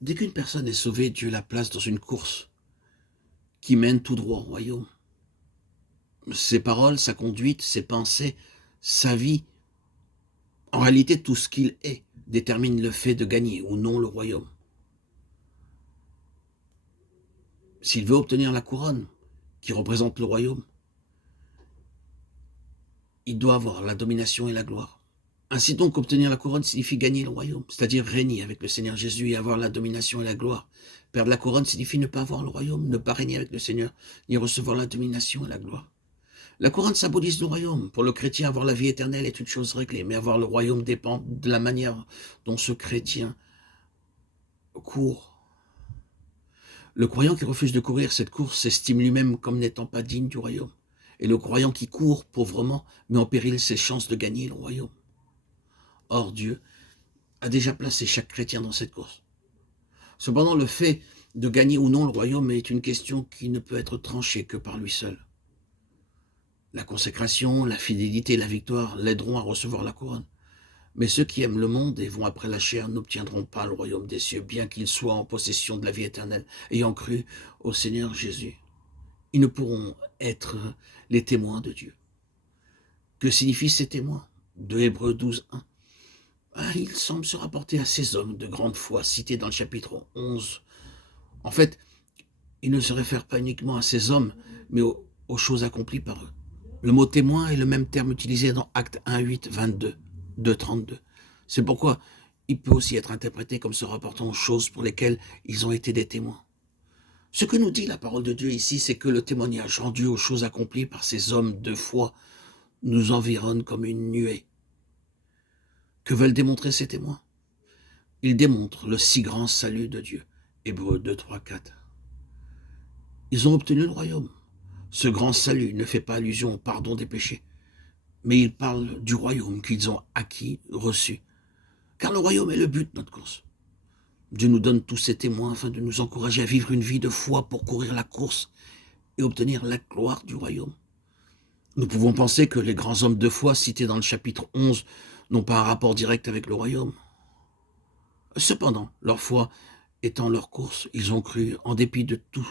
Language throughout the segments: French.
Dès qu'une personne est sauvée, Dieu la place dans une course qui mène tout droit au royaume. Ses paroles, sa conduite, ses pensées, sa vie, en réalité tout ce qu'il est, détermine le fait de gagner ou non le royaume. S'il veut obtenir la couronne qui représente le royaume, il doit avoir la domination et la gloire. Ainsi donc, obtenir la couronne signifie gagner le royaume, c'est-à-dire régner avec le Seigneur Jésus et avoir la domination et la gloire. Perdre la couronne signifie ne pas avoir le royaume, ne pas régner avec le Seigneur, ni recevoir la domination et la gloire. La couronne symbolise le royaume. Pour le chrétien, avoir la vie éternelle est une chose réglée, mais avoir le royaume dépend de la manière dont ce chrétien court. Le croyant qui refuse de courir cette course s'estime lui-même comme n'étant pas digne du royaume. Et le croyant qui court pauvrement met en péril ses chances de gagner le royaume. Or, Dieu a déjà placé chaque chrétien dans cette course. Cependant, le fait de gagner ou non le royaume est une question qui ne peut être tranchée que par lui seul. La consécration, la fidélité et la victoire l'aideront à recevoir la couronne. Mais ceux qui aiment le monde et vont après la chair n'obtiendront pas le royaume des cieux, bien qu'ils soient en possession de la vie éternelle, ayant cru au Seigneur Jésus. Ils ne pourront être les témoins de Dieu. Que signifient ces témoins? De Hébreux 12, 1. Il semble se rapporter à ces hommes de grande foi cités dans le chapitre 11. En fait, il ne se réfère pas uniquement à ces hommes, mais aux choses accomplies par eux. Le mot témoin est le même terme utilisé dans Actes 1, 8, 22, 2, 32. C'est pourquoi il peut aussi être interprété comme se rapportant aux choses pour lesquelles ils ont été des témoins. Ce que nous dit la parole de Dieu ici, c'est que le témoignage rendu aux choses accomplies par ces hommes de foi nous environne comme une nuée. Que veulent démontrer ces témoins? Ils démontrent le si grand salut de Dieu. Hébreux 2, 3, 4. Ils ont obtenu le royaume. Ce grand salut ne fait pas allusion au pardon des péchés, mais il parle du royaume qu'ils ont acquis, reçu. Car le royaume est le but de notre course. Dieu nous donne tous ces témoins afin de nous encourager à vivre une vie de foi pour courir la course et obtenir la gloire du royaume. Nous pouvons penser que les grands hommes de foi cités dans le chapitre 11 n'ont pas un rapport direct avec le royaume. Cependant, leur foi étant leur course, ils ont cru en dépit de tout,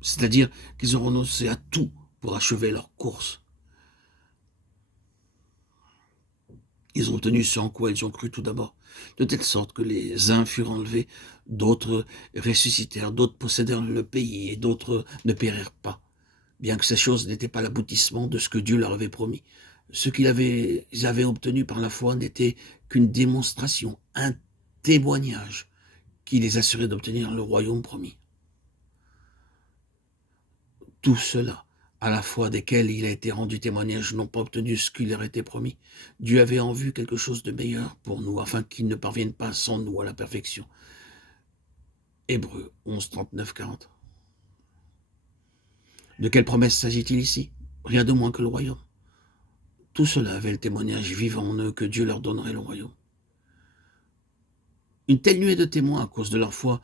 c'est-à-dire qu'ils ont renoncé à tout pour achever leur course. Ils ont obtenu ce en quoi ils ont cru tout d'abord, de telle sorte que les uns furent enlevés, d'autres ressuscitèrent, d'autres possédèrent le pays et d'autres ne périrent pas, bien que ces choses n'étaient pas l'aboutissement de ce que Dieu leur avait promis. Ce qu'ils avaient obtenu par la foi n'était qu'une démonstration, un témoignage qui les assurait d'obtenir le royaume promis. Tout cela, à la fois desquels il a été rendu témoignage, n'ont pas obtenu ce qui leur était promis. Dieu avait en vue quelque chose de meilleur pour nous, afin qu'ils ne parviennent pas sans nous à la perfection. Hébreux 11, 39, 40. De quelle promesse s'agit-il ici? Rien de moins que le royaume. Tout cela avait le témoignage vivant en eux que Dieu leur donnerait le royaume. Une telle nuée de témoins à cause de leur foi,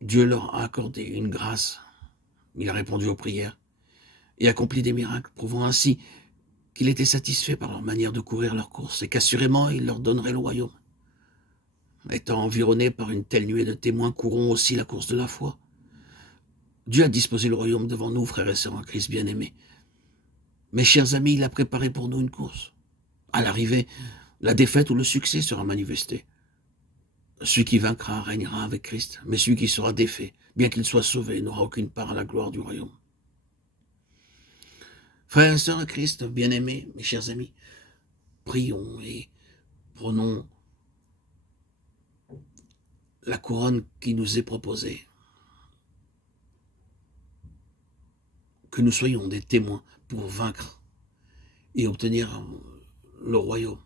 Dieu leur a accordé une grâce. Il a répondu aux prières et accompli des miracles, prouvant ainsi qu'il était satisfait par leur manière de courir leur course et qu'assurément il leur donnerait le royaume. Étant environnés par une telle nuée de témoins, courons aussi la course de la foi. Dieu a disposé le royaume devant nous, frères et sœurs en Christ bien-aimés. Mes chers amis, il a préparé pour nous une course. À l'arrivée, la défaite ou le succès sera manifesté. Celui qui vaincra régnera avec Christ, mais celui qui sera défait, bien qu'il soit sauvé, n'aura aucune part à la gloire du royaume. Frères et sœurs en Christ, bien-aimés, mes chers amis, prions et prenons la couronne qui nous est proposée. Que nous soyons des témoins pour vaincre et obtenir le royaume.